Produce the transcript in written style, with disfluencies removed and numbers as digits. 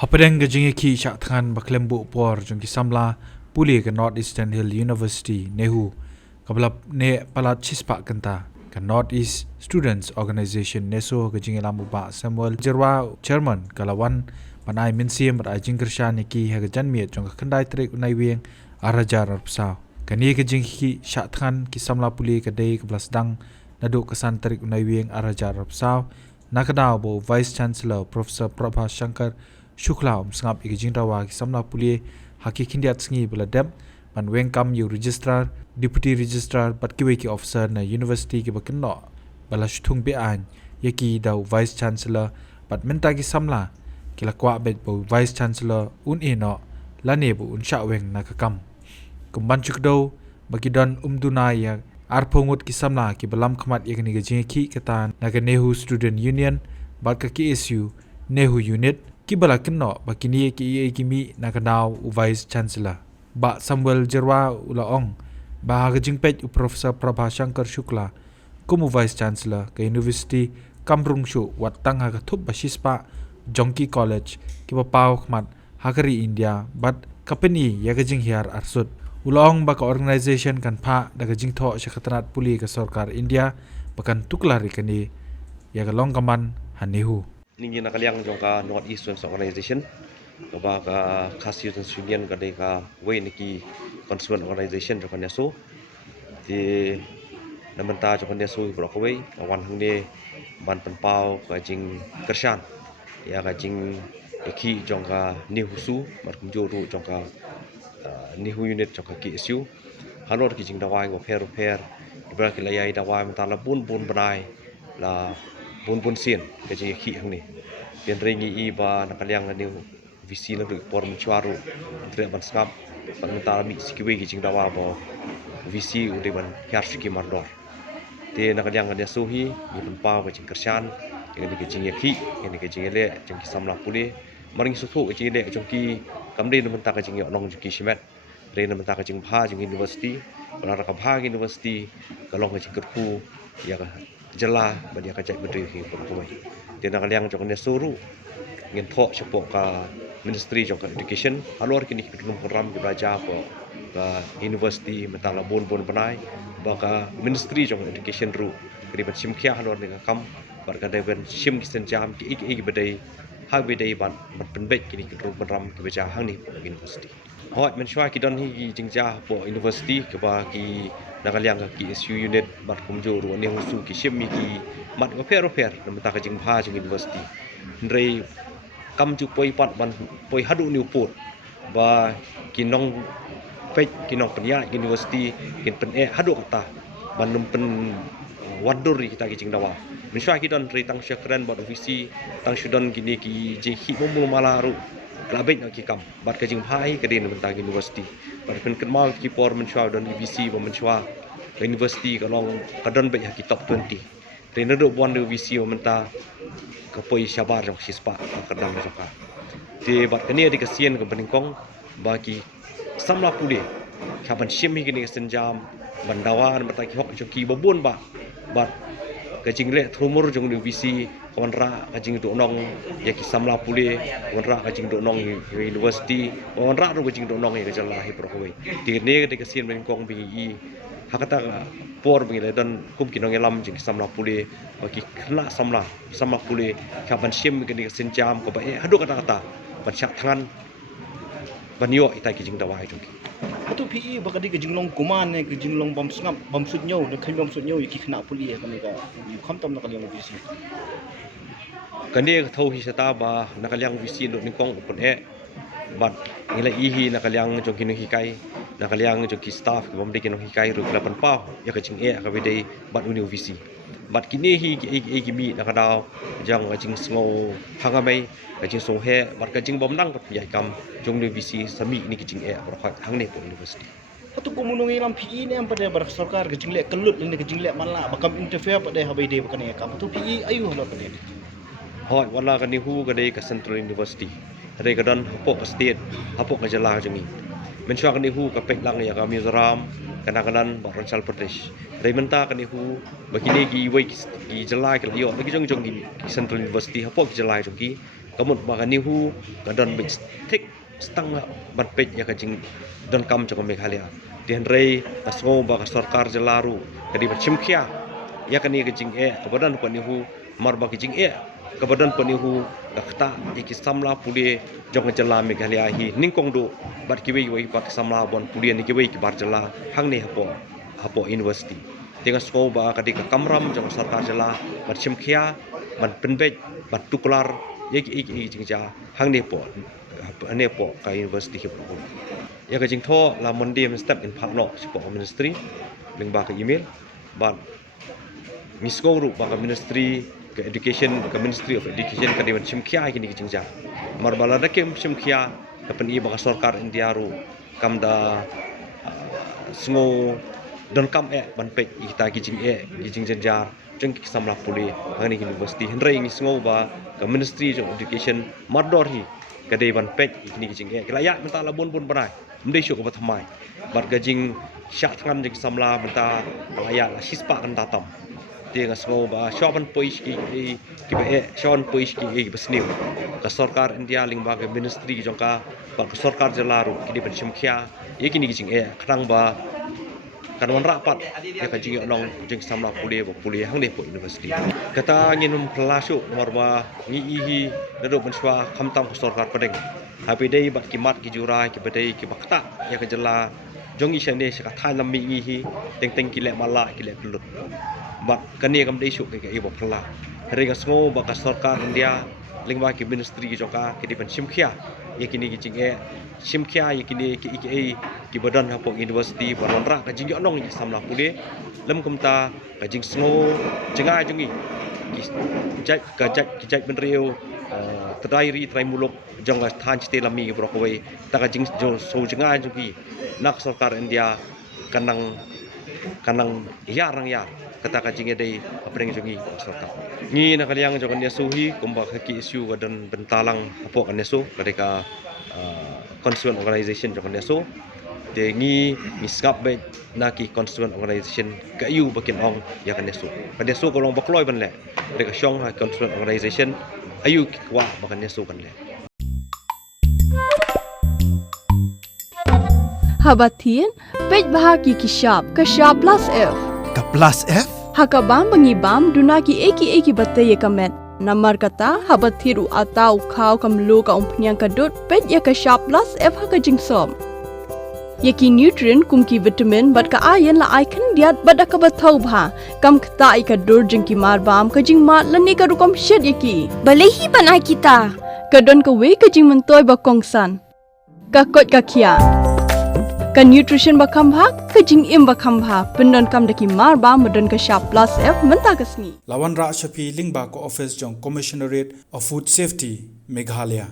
Hapadeng gajing ki syak thangan baklembu por jong ki samla puli ke North Eastern Hill University Nehu kablap ne palat chispa kenta ke North East Students Organization Neso gajing lamu ba Samuel Jerwa chairman kalawan panai minsim rajing kersha ni ki ha gajan miet jong kendai trek unai weng arajar arpsa kani gajing ki syak thangan ki samla puli ke dei ke blasdang nadu kesan trek unai weng arajar arpsa nakadau bo Vice Chancellor Professor Prabha Shankar Shukla sngap igijing rawa ki samla pulie haki kindiat sngi beladem man wengkam yu registrar deputy registrar bat kiwe ki officer na university ki bakenno bala shutung be an yaki dau vice chancellor bat menta ki samla ki lakwa bet bo vice chancellor un eno lane bu un sha weng na kakam kumban chukdo bagidon umduna ya arpongut ki samla ki balam khamat yagni gajing ki kata naga Nehu Student Union bat ka KSU Nehu unit Kibala kenno bakini ki kimi nakadau vice chancellor ba Samuel Jerwa ulaong ba hagajingpet Professor Prabha Shankar Shukla kumu vice chancellor ke university Kamrung Shu watang hagathup basispa Jongki College kiba pau khmat hagari India bat company yagajing hiar arsut ulaong ba ka organization kan pha dagajing tho shakhatrat puli ka sarkar India bakan tuklari kani yagalong kaman hanehu Ningi nakaliang jongka North East Students Organization kaba ka khas students union ka dei ka way niki constituent organization jongka neso di namenta jongka neso bro ka way wan hangne ban penpau ka jing kershan ya ka jing eki jongka ni husu mar kumjoru jongka ni hu unit jongka KSU hanor ki jing dawai go fer ibra ki layai dawai mentala bun banai la bun sin ke jing eki hangne pian rengi I ba nakaliang ni visi la por mencuaru tre ban skap ban mentala mi sikiwe ki jing dawa bo visi ude ban hyar siki mardor te nakaliang dia suhi ni penpau ke jing kershan dengan ke jing eki dengan ke jing ele jing ki samla puli maring susu ke jing ele jing ki kamde menta ke jing nong jing ki simet re menta ke jing bha jing university bala ka bha university kalong ke jing kerpu ya ka jela ba dia ka jai bedri ki perkumai dia nakaliang jong ne suru ngin tho sepo ka ministry jong ka education alor kini kedum program ki belajar po ka university metala bon banai ba ka ministry jong education ru kri ban simkhya alor ne ka kam bar ka deven sim kisen jam ki ik bedai hak bedai ban penbek kini kedum program ki belajar hang ni po university hot men shwa ki don hi jingja po university ke ba ki nakaliang ki SU unit bat kumjo ru ne husu ki sim mi ki mat ko fer namta ka jing bha jing university ndrei kam ju poi pat ban poi hadu ni upur ba kinong pek kinong penya university kin pen hadu kata ban num pen wadur kita ki jing dawa miswa ki don ndrei tang syakran ba visi tang syudon gini ki jing hi mumul malaru klabet ki kam bat ka jing bha hi ka din namta university bat pen kenmal ki por miswa don visi ba miswa university kalong kadon be ki top 20 Trainer do buan do visio menta kapoi syabar jong sispa kadang joka. Di bat kani di kasian ke beningkong bagi samla puli kapan sim hi kini senjam bandawan mata ki hok joki babun ba bat kajing le trumur jong do visi konra kajing do nong ya ki samla puli konra kajing do nong university konra do kajing do nong ya jalla hi prohoi. Di ne di kasian beningkong bi hakata por bingile dan kum kinong elam jing samla puli bagi kena samla puli kapan sim kini senjam ko ba hadu kata ban syak tangan ban yo itai ki jing dawai jong Atu PE bakadi ke jinglong kuman ne ke jinglong bam sngap bam sutnyo ne khin bam sutnyo ki khna puli ka ne ka kham tam na kaliang visi kani thau hi sata ba nakaliang visi do ningkong upon bat nilai ihi nakaliang jong kinu hikai nakaliang jong ki staff ki bomde kinu hikai ru kelapan pa ya ka jing ka bidai bat uni visi bat kini hi ki mi nakadau jang jing sngo hangamai ka jing song he bat ka jing bom nang pat ya kam jong ni visi sami ni ki jing ro hang ne po university atu ko munung ilam PE ne am pada bar sarkar ke jingle kelut ne ke jingle mala bakam interfere pada habai de bakane kam atu PE ayu hala pada hoi wala ka ni hu ka dei ka central university re ka don hapok ka state hapok ka jala jongi menswa ka ni hu ka pek lang ya ka Mizoram kanakanan Arunachal Pradesh re menta ka ni hu bakini gi wai ki jala ka yo lagi jong ki central university hapok ki jala jongi kamut ba nihu ka don big stick stang ban pej ya ka jing don kam cho Meghalaya tian rei ka ngo ba ka sarkar jalaru kadi ba chimkhia ya ka ni ka jing ka badan pa nihu mar ba ka jing ka badan pa nihu ka khata iki samla puli jong jala Meghalaya hi ningkong do bat ki wei ba samla bon puli ni ki wei ki bar jala hang ni hapo university dengan sko ba ka di ka kamram jong sarkar jala bat chimkhia ban penbej ban tuklar iki jingja hang ne po ka university hi pro ya ka jing tho la mondim step in phak no sipo ministry ling ba ka email ban misko ru ba ka ministry ka education ka ministry of education ka di ban chimkhia ki jingja mar bala da kem chimkhia ka pen i ba ka sarkar india ru kam da sngo don kam ban pej kita ki jing jenjar jeng ki samla puli ngani university henrei ngi sngo ba ka ministry of education mador hi ka dei ban pej ni ki jing ki layak menta la bun banai mdei syu ka bathamai bat ga jing syak than jing samla menta layak la sispa kan tatam dia nga sngo ba shoban poish ki ba shon poish ki besniu ka sarkar india ling ba ka ministry jongka ba ka sarkar jalaru ki di ban chimkhia ye ki ni ki jing khrang ba kan wan rapat ya ka jing nong jing samla puli hang de po university kata nginum kelasuk marba ngi hi nado penswa khamtam ko sarkar padeng happy day bat kimat ki jurai ki badai ki bakta ya ka jala jongi shane ka thai lam mi hi teng ki le mala ki le lut bat kani kam dei su ke ibo phla ringa sngo ba ka sarkar india lingba ki ministry ki joka ki di pen chimkhia ye kini ki jing chimkhia ye kini ki badan hapo university baron ra ka jing nong ki samla puli lam kumta ka jing sngo jenga jungi ki jai ben riu tadai ri trai muluk jong than chite lami bro ko we ta ka jing jo so jenga jungi nak sarkar india kanang yarang ya kata ka jing dei apreng jungi sarkar ngi na kaliang jokan dia suhi kumba ki isu gadan bentalang hapo kan so kadeka constituent organization jokan dia so de ngi miskap be na ki constituent organization ka yu bakin ong ya kan so ko long bakloi ban le de ka shong ha constituent organization ayu ki kwa bakan so kan le Habatin pej bahagi ki shop ka shop plus f Ka plus F? hakabam bangibam dunaki eki bataye kamet namar kata habathiru atau khau kamlu ka umpnyang kadut pej ya ka shop plus f haka jingsom yaki nutrient kumki vitamin bat ka iron la icon diat bada ka bathau bha kam khta i ka dur jingki mar bam ka jing mat lani ka rukom shed yaki balehi banai kita kadon ka we ka jing mentoy ba kongsan ka kot ka khia ka nutrition ba khambha ka jing im ba khambha pendon kam daki mar ba modon ka sharp plus f menta kasni Lawan Ra Shafi Lingba ko office jong Commissionerate of Food Safety Meghalaya